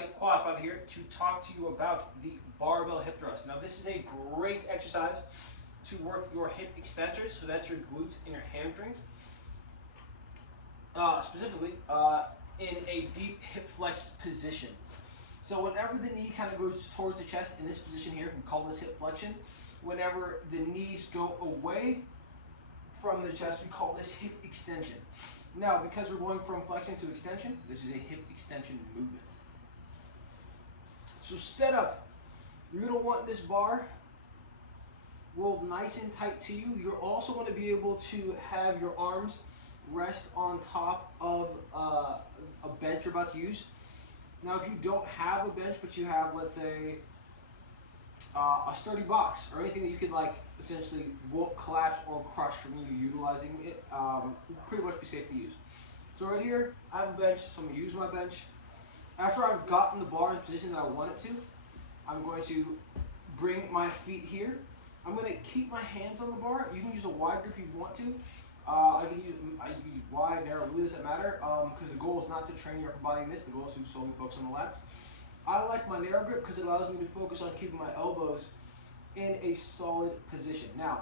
everybody, qualified here to talk to you about the barbell hip thrust. Now this is a great exercise to work your hip extensors, so that's your glutes and your hamstrings. Specifically in a deep hip flexed position. So whenever the knee kind of goes towards the chest in this position here, we call this hip flexion. Whenever the knees go away from the chest, we call this hip extension. Now, because we're going from flexion to extension, this is a hip extension movement. So set up, you're going to want this bar rolled nice and tight to you. You're also going to be able to have your arms rest on top of a bench you're about to use. Now, if you don't have a bench, but you have, let's say, a sturdy box or anything that you could essentially won't collapse or crush from you utilizing it, will pretty much be safe to use. So right here, I have a bench, so I'm going to use my bench. After I've gotten the bar in the position that I want it to, I'm going to bring my feet here. I'm going to keep my hands on the bar. You can use a wide grip if you want to. I can use wide, narrow, really doesn't matter, because the goal is not to train your upper body in this. The goal is to solely focus on the lats. I like my narrow grip because it allows me to focus on keeping my elbows in a solid position. Now,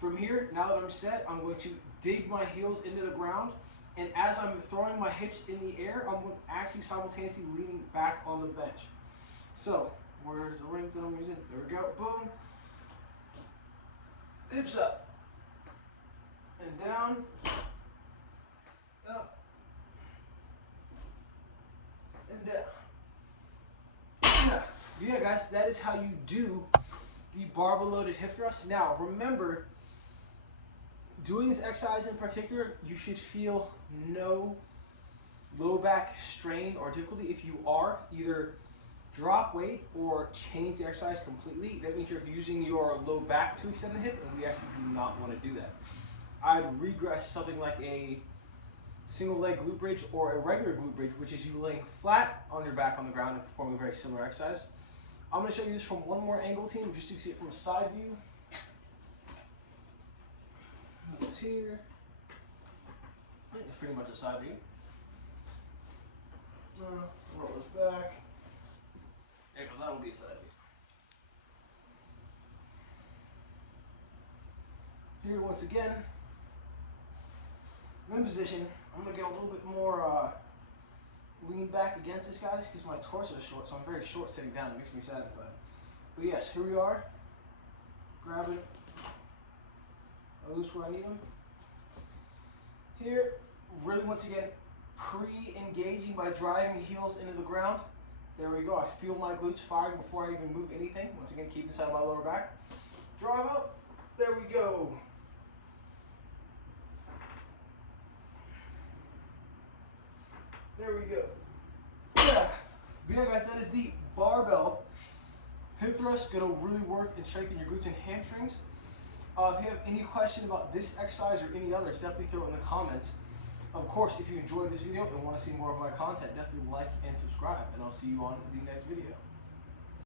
from here, now that I'm set, I'm going to dig my heels into the ground, and as I'm throwing my hips in the air, I'm going to actually simultaneously lean back on the bench. So, where's the rings that I'm using? There we go, boom. Hips up. And down, up, and down. Yeah, guys, that is how you do the barbell loaded hip thrust. Now, remember, doing this exercise in particular, you should feel no low back strain or difficulty. If you are, either drop weight or change the exercise completely. That means you're using your low back to extend the hip, and we actually do not want to do that. I'd regress something like a single leg glute bridge or a regular glute bridge, which is you laying flat on your back on the ground and performing a very similar exercise. I'm going to show you this from one more angle, team, just so you can see it from a side view. Move this here. It's pretty much a side view. Roll this back. There you go, that'll be a side view. Here, once again, I'm in position. I'm going to get a little bit more lean back against this, guys, because my torso is short, so I'm very short sitting down. It makes me sad inside. But yes, here we are. Grab it. Loose where I need them. Here, really, once again, pre-engaging by driving heels into the ground. There we go. I feel my glutes firing before I even move anything. Once again, keep inside my lower back. Drive up. There we go. There we go. Yeah. But yeah, guys, that is the barbell hip thrust. Going to really work and strengthen your glutes and hamstrings. If you have any question about this exercise or any others, definitely throw it in the comments. Of course, if you enjoyed this video and want to see more of my content, definitely like and subscribe. And I'll see you on the next video.